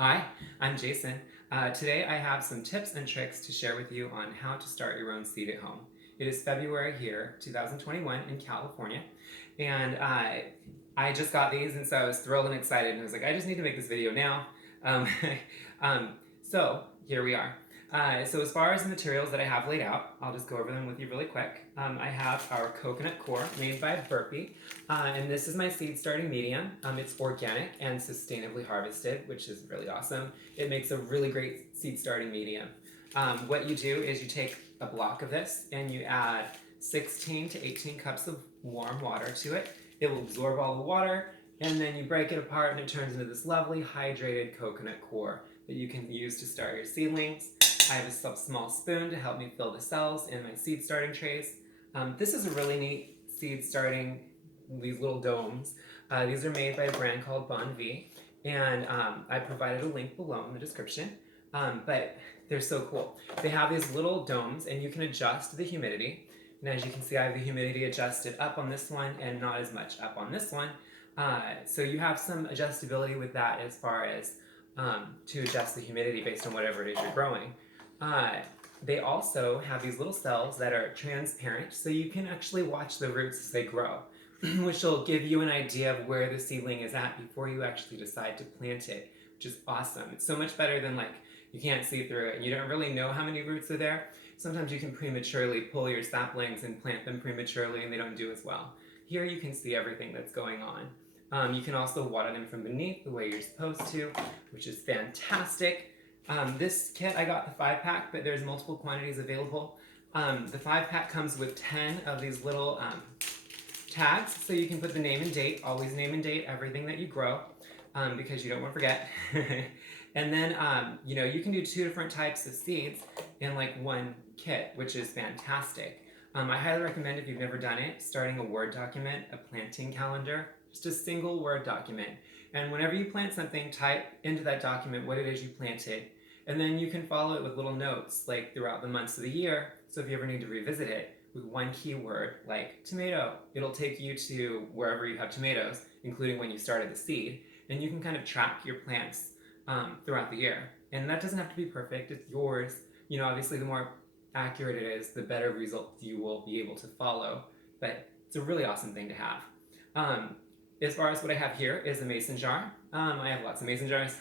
Hi, I'm Jason. Today I have some tips and tricks to share with you on how to start your own seed at home. It is February here, 2021 in California, and I just got these, and so I was thrilled and excited, and I was like, I just need to make this video now. Um, so here we are. So as far as the materials that I have laid out, I'll just go over them with you really quick. I have our coconut core made by Burpee, and this is my seed starting medium. It's organic and sustainably harvested, which is really awesome. It makes a really great seed starting medium. What you do is you take a block of this and you add 16 to 18 cups of warm water to it. It will absorb all the water, and then you break it apart and it turns into this lovely hydrated coconut core that you can use to start your seedlings. I have a small spoon to help me fill the cells in my seed starting trays. This is a really neat seed starting, these little domes. These are made by a brand called Bon V, and I provided a link below in the description. But they're so cool. They have these little domes, and you can adjust the humidity. And as you can see, I have the humidity adjusted up on this one and not as much up on this one. So you have some adjustability with that as far as to adjust the humidity based on whatever it is you're growing. They also have these little cells that are transparent, so you can actually watch the roots as they grow, which will give you an idea of where the seedling is at before you actually decide to plant it, which is awesome. It's so much better than like you can't see through it and you don't really know how many roots are there. Sometimes you can prematurely pull your saplings and plant them prematurely and they don't do as well. Here you can see everything that's going on. You can also water them from beneath the way you're supposed to, which is fantastic. This kit, I got the 5-pack, but there's multiple quantities available. The 5-pack comes with 10 of these little tags, so you can put the name and date, always name and date everything that you grow, because you don't want to forget. And then, you can do 2 different types of seeds in like one kit, which is fantastic. I highly recommend, if you've never done it, starting a Word document, a planting calendar, just a single Word document. And whenever you plant something, type into that document what it is you planted, and then you can follow it with little notes like throughout the months of the year. So if you ever need to revisit it with one keyword like tomato, it'll take you to wherever you have tomatoes, including when you started the seed, and you can kind of track your plants throughout the year. And that doesn't have to be perfect, it's yours. Obviously the more accurate it is, the better results you will be able to follow, but it's a really awesome thing to have. As far as what I have here is a mason jar. I have lots of mason jars.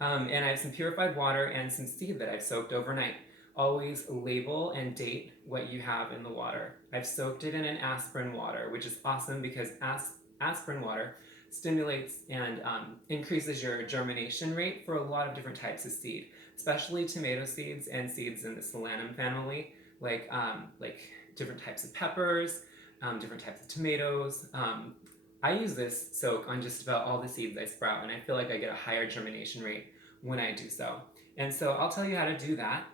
And I have some purified water and some seed that I've soaked overnight. Always label and date what you have in the water. I've soaked it in an aspirin water, which is awesome because aspirin water stimulates and increases your germination rate for a lot of different types of seed, especially tomato seeds and seeds in the solanum family, like different types of peppers, different types of tomatoes. I use this soak on just about all the seeds I sprout, and I feel like I get a higher germination rate when I do so. And so I'll tell you how to do that.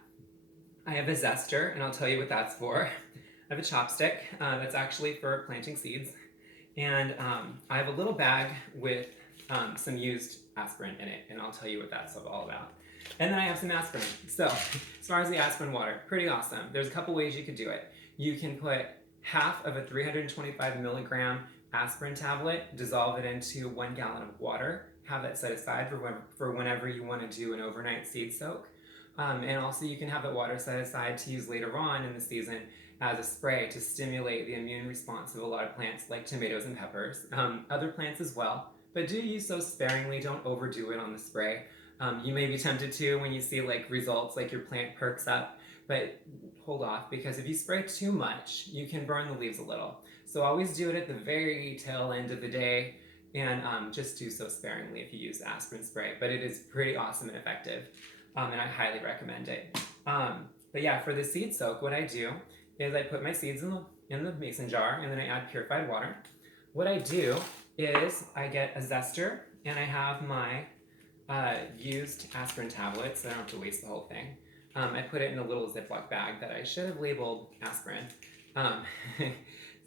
I have a zester, and I'll tell you what that's for. I have a chopstick that's actually for planting seeds. And I have a little bag with some used aspirin in it, and I'll tell you what that's all about. And then I have some aspirin. So as far as the aspirin water, pretty awesome. There's a couple ways you could do it. You can put half of a 325 milligram aspirin tablet, dissolve it into 1 gallon of water, have that set aside for whenever you want to do an overnight seed soak. And also you can have that water set aside to use later on in the season as a spray to stimulate the immune response of a lot of plants like tomatoes and peppers, other plants as well. But do use so sparingly, don't overdo it on the spray. You may be tempted to when you see like results like your plant perks up, but hold off, because if you spray too much, you can burn the leaves a little. So always do it at the very tail end of the day, and just do so sparingly if you use aspirin spray. But it is pretty awesome and effective, and I highly recommend it. But yeah, for the seed soak, what I do is I put my seeds in the mason jar, and then I add purified water. What I do is I get a zester, and I have my used aspirin tablets, so I don't have to waste the whole thing. I put it in a little Ziploc bag that I should have labeled aspirin.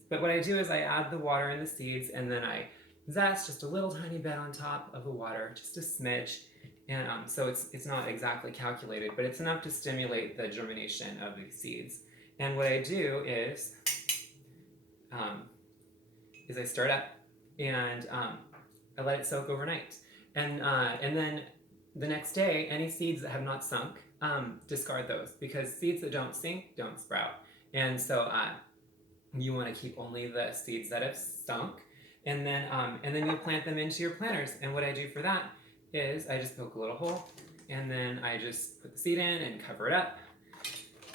But what I do is I add the water and the seeds, and then I zest just a little tiny bit on top of the water, just a smidge. And so it's not exactly calculated, but it's enough to stimulate the germination of the seeds. And what I do is I stir it up, and I let it soak overnight. And then The next day, any seeds that have not sunk, discard those, because seeds that don't sink don't sprout. And so you want to keep only the seeds that have sunk, and then you'll plant them into your planters. And what I do for that is I just poke a little hole, and then I just put the seed in and cover it up,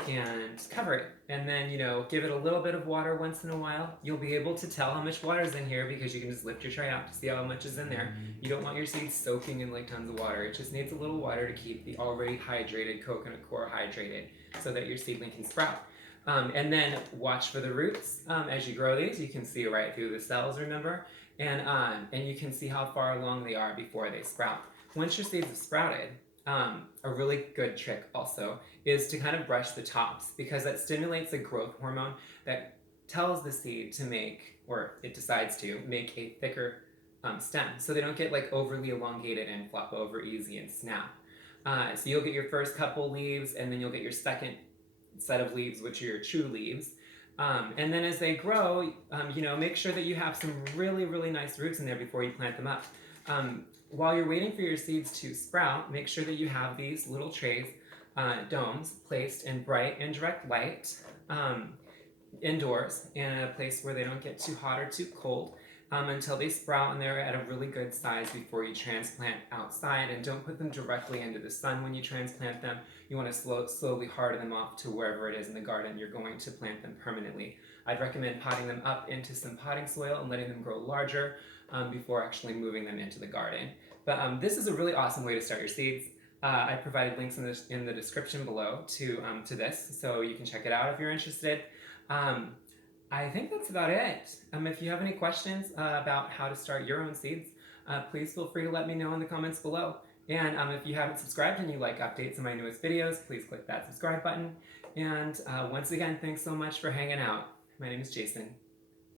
and cover it, and then give it a little bit of water once in a while. You'll be able to tell how much water is in here because you can just lift your tray out to see how much is in there. You don't want your seeds soaking in like tons of water. It just needs a little water to keep the already hydrated coconut coir hydrated so that your seedling can sprout. And then watch for the roots as you grow these. You can see right through the cells, remember, and you can see how far along they are before they sprout. Once your seeds have sprouted, a really good trick also is to kind of brush the tops, because that stimulates a growth hormone that tells the seed to make, or it decides to make, a thicker stem, so they don't get like overly elongated and flop over easy and snap. So you'll get your first couple leaves, and then you'll get your second set of leaves, which are your true leaves. And then as they grow, make sure that you have some really, really nice roots in there before you plant them up. While you're waiting for your seeds to sprout, make sure that you have these little trays, domes, placed in bright and direct light, indoors, in a place where they don't get too hot or too cold, until they sprout and they're at a really good size before you transplant outside. And don't put them directly into the sun when you transplant them. You want to slowly harden them off to wherever it is in the garden you're going to plant them permanently. I'd recommend potting them up into some potting soil and letting them grow larger before actually moving them into the garden. But this is a really awesome way to start your seeds. I provided links in the description below to this, so you can check it out if you're interested. I think that's about it. If you have any questions about how to start your own seeds, please feel free to let me know in the comments below. And if you haven't subscribed and you like updates on my newest videos, please click that subscribe button. And once again, thanks so much for hanging out. My name is Jason.